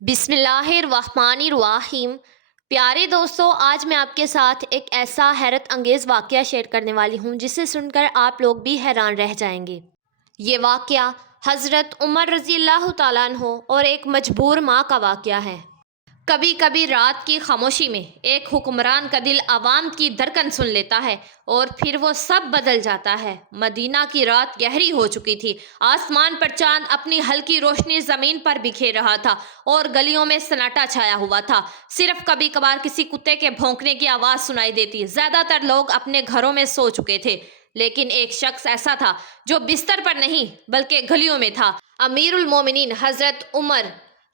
بسم اللہ الرحمن الرحیم۔ پیارے دوستوں، آج میں آپ کے ساتھ ایک ایسا حیرت انگیز واقعہ شیئر کرنے والی ہوں جسے سن کر آپ لوگ بھی حیران رہ جائیں گے۔ یہ واقعہ حضرت عمر رضی اللہ تعالیٰ عنہ اور ایک مجبور ماں کا واقعہ ہے۔ کبھی کبھی رات کی خاموشی میں ایک حکمران کا دل عوام کی دھڑکن سن لیتا ہے اور پھر وہ سب بدل جاتا ہے۔ مدینہ کی رات گہری ہو چکی تھی، آسمان پر چاند اپنی ہلکی روشنی زمین پر بکھیر رہا تھا اور گلیوں میں سناٹا چھایا ہوا تھا۔ صرف کبھی کبھار کسی کتے کے بھونکنے کی آواز سنائی دیتی۔ زیادہ تر لوگ اپنے گھروں میں سو چکے تھے، لیکن ایک شخص ایسا تھا جو بستر پر نہیں بلکہ گلیوں میں تھا، امیر المومنین حضرت عمر۔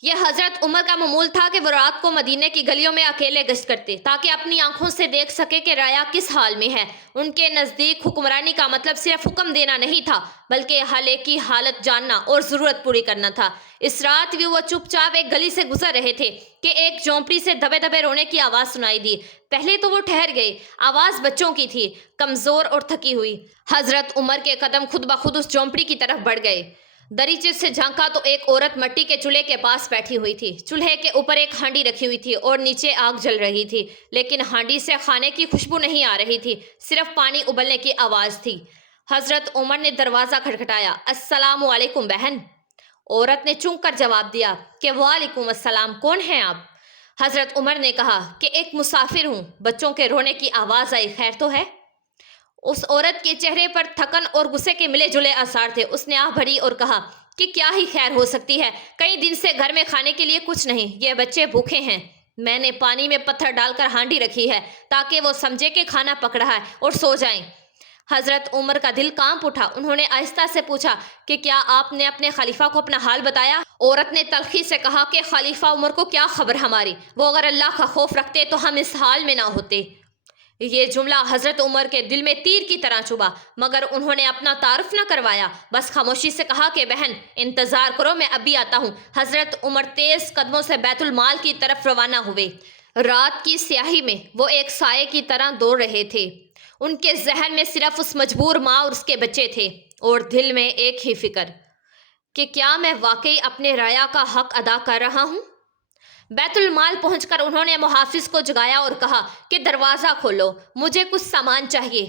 یہ حضرت عمر کا معمول تھا کہ وہ رات کو مدینے کی گلیوں میں اکیلے گشت کرتے تاکہ اپنی آنکھوں سے دیکھ سکے کہ رعایا کس حال میں ہے۔ ان کے نزدیک حکمرانی کا مطلب صرف حکم دینا نہیں تھا، بلکہ ہر ایک کی حالت جاننا اور ضرورت پوری کرنا تھا۔ اس رات بھی وہ چپ چاپ ایک گلی سے گزر رہے تھے کہ ایک جھونپڑی سے دبے دبے رونے کی آواز سنائی دی۔ پہلے تو وہ ٹھہر گئے، آواز بچوں کی تھی، کمزور اور تھکی ہوئی۔ حضرت عمر کے قدم خود بخود اس جھونپڑی کی طرف بڑھ گئے۔ دریچے سے جھانکا تو ایک عورت مٹی کے چولہے کے پاس بیٹھی ہوئی تھی۔ چولہے کے اوپر ایک ہانڈی رکھی ہوئی تھی اور نیچے آگ جل رہی تھی، لیکن ہانڈی سے کھانے کی خوشبو نہیں آ رہی تھی، صرف پانی ابلنے کی آواز تھی۔ حضرت عمر نے دروازہ کھٹکھٹایا۔ السلام علیکم بہن۔ عورت نے چونک کر جواب دیا کہ وعلیکم السلام، کون ہیں آپ؟ حضرت عمر نے کہا کہ ایک مسافر ہوں۔ بچوں کے رونے کی آواز آئی، خیر تو ہے؟ اس عورت کے چہرے پر تھکن اور غصے کے ملے جلے آثار تھے۔ اس نے آہ بھری اور کہا کہ کیا ہی خیر ہو سکتی ہے، کئی دن سے گھر میں کھانے کے لیے کچھ نہیں، یہ بچے بھوکے ہیں۔ میں نے پانی میں پتھر ڈال کر ہانڈی رکھی ہے تاکہ وہ سمجھے کہ کھانا پک رہا ہے اور سو جائیں۔ حضرت عمر کا دل کانپ اٹھا۔ انہوں نے آہستہ سے پوچھا کہ کیا آپ نے اپنے خلیفہ کو اپنا حال بتایا؟ عورت نے تلخی سے کہا کہ خلیفہ عمر کو کیا خبر ہماری، وہ اگر اللہ کا خوف رکھتے تو ہم اس حال میں نہ ہوتے۔ یہ جملہ حضرت عمر کے دل میں تیر کی طرح چبھا، مگر انہوں نے اپنا تعارف نہ کروایا، بس خاموشی سے کہا کہ بہن انتظار کرو، میں ابھی آتا ہوں۔ حضرت عمر تیز قدموں سے بیت المال کی طرف روانہ ہوئے۔ رات کی سیاہی میں وہ ایک سائے کی طرح دوڑ رہے تھے۔ ان کے ذہن میں صرف اس مجبور ماں اور اس کے بچے تھے، اور دل میں ایک ہی فکر کہ کیا میں واقعی اپنے رعایا کا حق ادا کر رہا ہوں؟ بیت المال پہنچ کر انہوں نے محافظ کو جگایا اور کہا کہ دروازہ کھولو، مجھے کچھ سامان چاہیے۔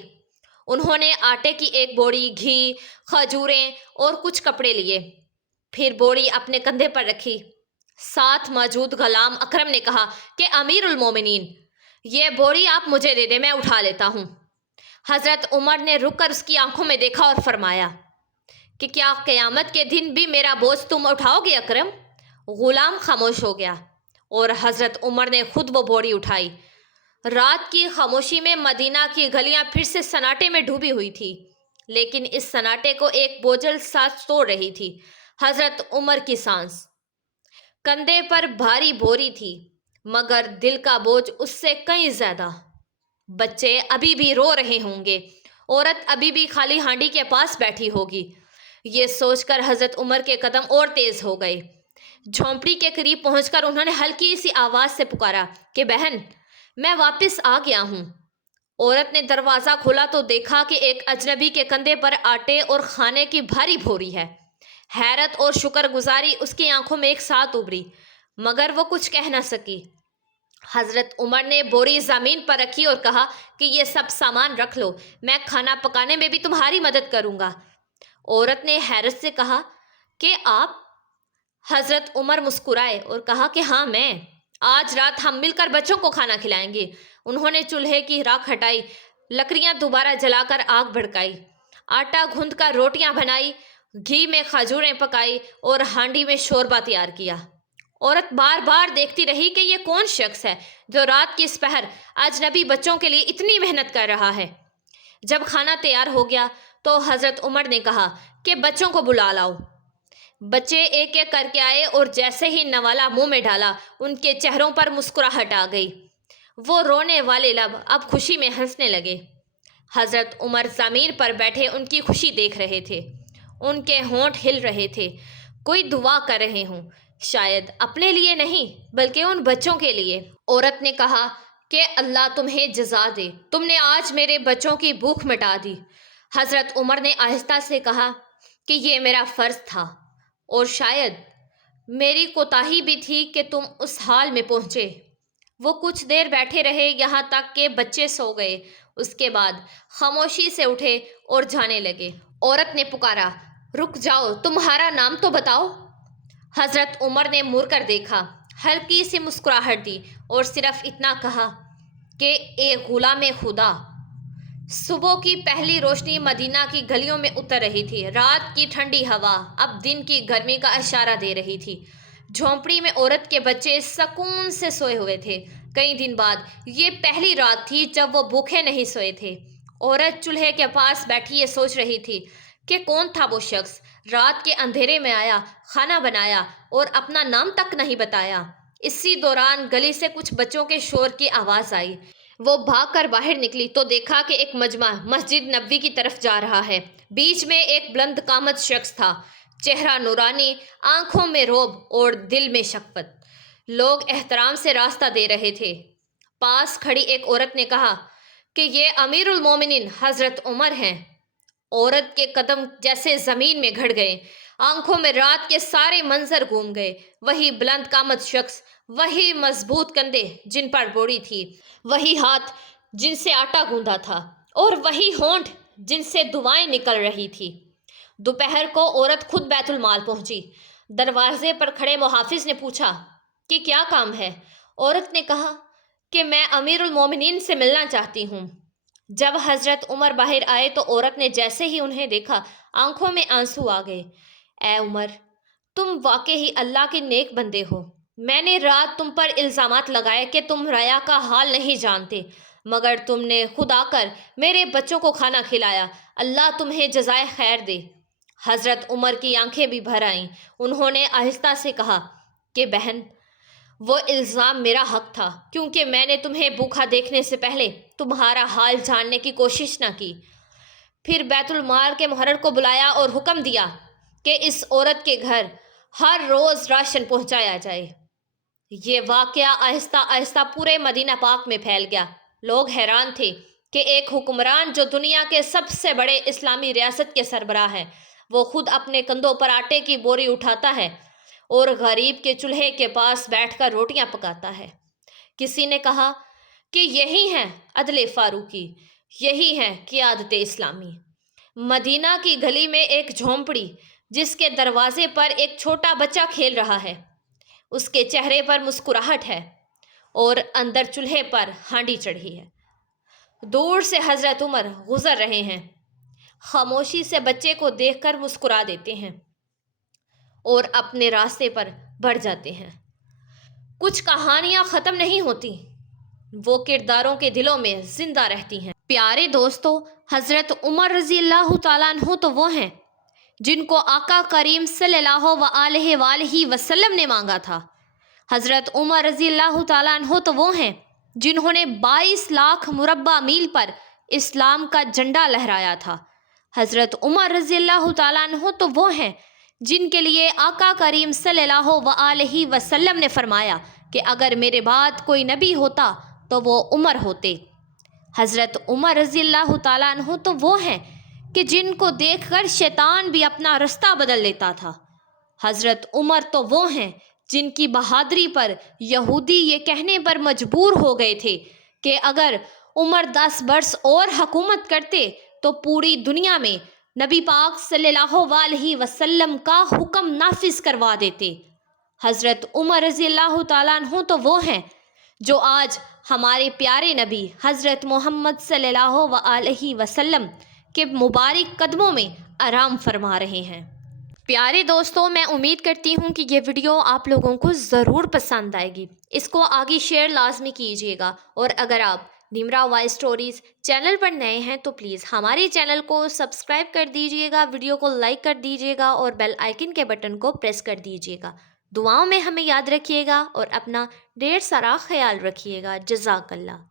انہوں نے آٹے کی ایک بوری، گھی، کھجوریں اور کچھ کپڑے لیے، پھر بوری اپنے کندھے پر رکھی۔ ساتھ موجود غلام اکرم نے کہا کہ امیر المومنین، یہ بوری آپ مجھے دے دیں، میں اٹھا لیتا ہوں۔ حضرت عمر نے رک کر اس کی آنکھوں میں دیکھا اور فرمایا کہ کیا قیامت کے دن بھی میرا بوجھ تم اٹھاؤ گے اکرم؟ غلام خاموش ہو گیا اور حضرت عمر نے خود وہ بوری اٹھائی۔ رات کی خاموشی میں مدینہ کی گلیاں پھر سے سناٹے میں ڈوبی ہوئی تھی، لیکن اس سناٹے کو ایک بوجھل سانس توڑ رہی تھی، حضرت عمر کی سانس۔ کندھے پر بھاری بوری تھی، مگر دل کا بوجھ اس سے کہیں زیادہ۔ بچے ابھی بھی رو رہے ہوں گے، عورت ابھی بھی خالی ہانڈی کے پاس بیٹھی ہوگی۔ یہ سوچ کر حضرت عمر کے قدم اور تیز ہو گئے۔ جھونپڑی کے قریب پہنچ کر انہوں نے ہلکی سی آواز سے پکارا کہ بہن میں واپس آ گیا ہوں۔ عورت نے دروازہ کھولا تو دیکھا کہ ایک اجنبی کے کندھے پر آٹے اور کھانے کی بھاری بوری ہے۔ حیرت اور شکر گزاری اس کی آنکھوں میں ایک ساتھ ابھری، مگر وہ کچھ کہہ نہ سکی۔ حضرت عمر نے بوری زمین پر رکھی اور کہا کہ یہ سب سامان رکھ لو، میں کھانا پکانے میں بھی تمہاری مدد کروں گا۔ عورت نے حیرت سے کہا کہ آپ؟ حضرت عمر مسکرائے اور کہا کہ ہاں میں، آج رات ہم مل کر بچوں کو کھانا کھلائیں گے۔ انہوں نے چولہے کی راکھ ہٹائی، لکڑیاں دوبارہ جلا کر آگ بھڑکائی، آٹا گوندھ کر روٹیاں بنائی، گھی میں کھجوریں پکائی اور ہانڈی میں شوربہ تیار کیا۔ عورت بار بار دیکھتی رہی کہ یہ کون شخص ہے جو رات کی اس پہر اجنبی بچوں کے لیے اتنی محنت کر رہا ہے۔ جب کھانا تیار ہو گیا تو حضرت عمر نے کہا کہ بچوں کو بلا لاؤ۔ بچے ایک ایک کر کے آئے اور جیسے ہی نوالا منہ میں ڈالا ان کے چہروں پر مسکراہٹ آ گئی، وہ رونے والے لب اب خوشی میں ہنسنے لگے۔ حضرت عمر زمین پر بیٹھے ان کی خوشی دیکھ رہے تھے، ان کے ہونٹ ہل رہے تھے، کوئی دعا کر رہے ہوں، شاید اپنے لیے نہیں بلکہ ان بچوں کے لیے۔ عورت نے کہا کہ اللہ تمہیں جزا دے، تم نے آج میرے بچوں کی بھوک مٹا دی۔ حضرت عمر نے آہستہ سے کہا کہ یہ میرا فرض تھا، اور شاید میری کوتاہی بھی تھی کہ تم اس حال میں پہنچے۔ وہ کچھ دیر بیٹھے رہے یہاں تک کہ بچے سو گئے۔ اس کے بعد خاموشی سے اٹھے اور جانے لگے۔ عورت نے پکارا، رک جاؤ، تمہارا نام تو بتاؤ۔ حضرت عمر نے مڑ کر دیکھا، ہلکی سی مسکراہٹ دی اور صرف اتنا کہا کہ اے غلام خدا۔ صبح کی پہلی روشنی مدینہ کی گلیوں میں اتر رہی تھی۔ رات کی ٹھنڈی ہوا اب دن کی گرمی کا اشارہ دے رہی تھی۔ جھونپڑی میں عورت کے بچے سکون سے سوئے ہوئے تھے۔ کئی دن بعد یہ پہلی رات تھی جب وہ بھوکے نہیں سوئے تھے۔ عورت چولہے کے پاس بیٹھی یہ سوچ رہی تھی کہ کون تھا وہ شخص، رات کے اندھیرے میں آیا، کھانا بنایا اور اپنا نام تک نہیں بتایا۔ اسی دوران گلی سے کچھ بچوں کے شور کی آواز آئی۔ وہ بھاگ کر باہر نکلی تو دیکھا کہ ایک مجمع مسجد نبوی کی طرف جا رہا ہے۔ بیچ میں ایک بلند قامت شخص تھا، چہرہ نورانی، آنکھوں میں رعب اور دل میں شفقت۔ لوگ احترام سے راستہ دے رہے تھے۔ پاس کھڑی ایک عورت نے کہا کہ یہ امیر المومنین حضرت عمر ہیں۔ عورت کے قدم جیسے زمین میں گھڑ گئے، آنکھوں میں رات کے سارے منظر گھوم گئے۔ وہی بلند قامت شخص، وہی مضبوط کندھے جن پر بوڑی تھی، وہی ہاتھ جن سے آٹا گوندا تھا، اور وہی ہونٹ جن سے دعائیں نکل رہی تھی۔ دوپہر کو عورت خود بیت المال پہنچی۔ دروازے پر کھڑے محافظ نے پوچھا کہ کیا کام ہے؟ عورت نے کہا کہ میں امیر المومنین سے ملنا چاہتی ہوں۔ جب حضرت عمر باہر آئے تو عورت نے جیسے ہی انہیں دیکھا، آنکھوں میں آنسو آ گئے۔ اے عمر، تم واقعی اللہ کے نیک بندے ہو۔ میں نے رات تم پر الزامات لگائے کہ تم ریا کا حال نہیں جانتے، مگر تم نے خود آ کر میرے بچوں کو کھانا کھلایا۔ اللہ تمہیں جزائے خیر دے۔ حضرت عمر کی آنکھیں بھی بھر آئیں۔ انہوں نے آہستہ سے کہا کہ بہن، وہ الزام میرا حق تھا، کیونکہ میں نے تمہیں بھوکا دیکھنے سے پہلے تمہارا حال جاننے کی کوشش نہ کی۔ پھر بیت المال کے محرر کو بلایا اور حکم دیا کہ اس عورت کے گھر ہر روز راشن پہنچایا جائے۔ یہ واقعہ آہستہ آہستہ پورے مدینہ پاک میں پھیل گیا۔ لوگ حیران تھے کہ ایک حکمران جو دنیا کے سب سے بڑے اسلامی ریاست کے سربراہ ہے، وہ خود اپنے کندھوں پر آٹے کی بوری اٹھاتا ہے اور غریب کے چولہے کے پاس بیٹھ کر روٹیاں پکاتا ہے۔ کسی نے کہا کہ یہی ہے عدل فاروقی، یہی ہے قیادت اسلامی۔ مدینہ کی گلی میں ایک جھونپڑی جس کے دروازے پر ایک چھوٹا بچہ کھیل رہا ہے، اس کے چہرے پر مسکراہٹ ہے اور اندر چولہے پر ہانڈی چڑھی ہے۔ دور سے حضرت عمر گزر رہے ہیں، خاموشی سے بچے کو دیکھ کر مسکرا دیتے ہیں اور اپنے راستے پر بڑھ جاتے ہیں۔ کچھ کہانیاں ختم نہیں ہوتی، وہ کرداروں کے دلوں میں زندہ رہتی ہیں۔ پیارے دوستو، حضرت عمر رضی اللہ تعالیٰ عنہ تو وہ ہیں جن کو آقا کریم صلی اللہ علیہ وآلہ وسلم نے مانگا تھا۔ حضرت عمر رضی اللہ تعالیٰ عنہ تو وہ ہیں جنہوں نے 22 لاکھ مربع میل پر اسلام کا جھنڈا لہرایا تھا۔ حضرت عمر رضی اللہ تعالیٰ عنہ تو وہ ہیں جن کے لیے آقا کریم صلی اللہ علیہ وسلم نے فرمایا کہ اگر میرے بعد کوئی نبی ہوتا تو وہ عمر ہوتے۔ حضرت عمر رضی اللہ تعالیٰ عنہ تو وہ ہیں کہ جن کو دیکھ کر شیطان بھی اپنا رستہ بدل لیتا تھا۔ حضرت عمر تو وہ ہیں جن کی بہادری پر یہودی یہ کہنے پر مجبور ہو گئے تھے کہ اگر عمر 10 برس اور حکومت کرتے تو پوری دنیا میں نبی پاک صلی اللہ علیہ وسلم کا حکم نافذ کروا دیتے۔ حضرت عمر رضی اللہ تعالیٰ عنہ تو وہ ہیں جو آج ہمارے پیارے نبی حضرت محمد صلی اللہ علیہ وسلم کے مبارک قدموں میں آرام فرما رہے ہیں۔ پیارے دوستوں، میں امید کرتی ہوں کہ یہ ویڈیو آپ لوگوں کو ضرور پسند آئے گی۔ اس کو آگے شیئر لازمی کیجیے گا، اور اگر آپ نیمرا وائس اسٹوریز چینل پر نئے ہیں تو پلیز ہمارے چینل کو سبسکرائب کر دیجیے گا، ویڈیو کو لائک کر دیجیے گا اور بیل آئیکن کے بٹن کو پریس کر دیجیے گا۔ دعاؤں میں ہمیں یاد رکھیے گا اور اپنا ڈھیر سارا خیال رکھیے گا۔ جزاک اللہ۔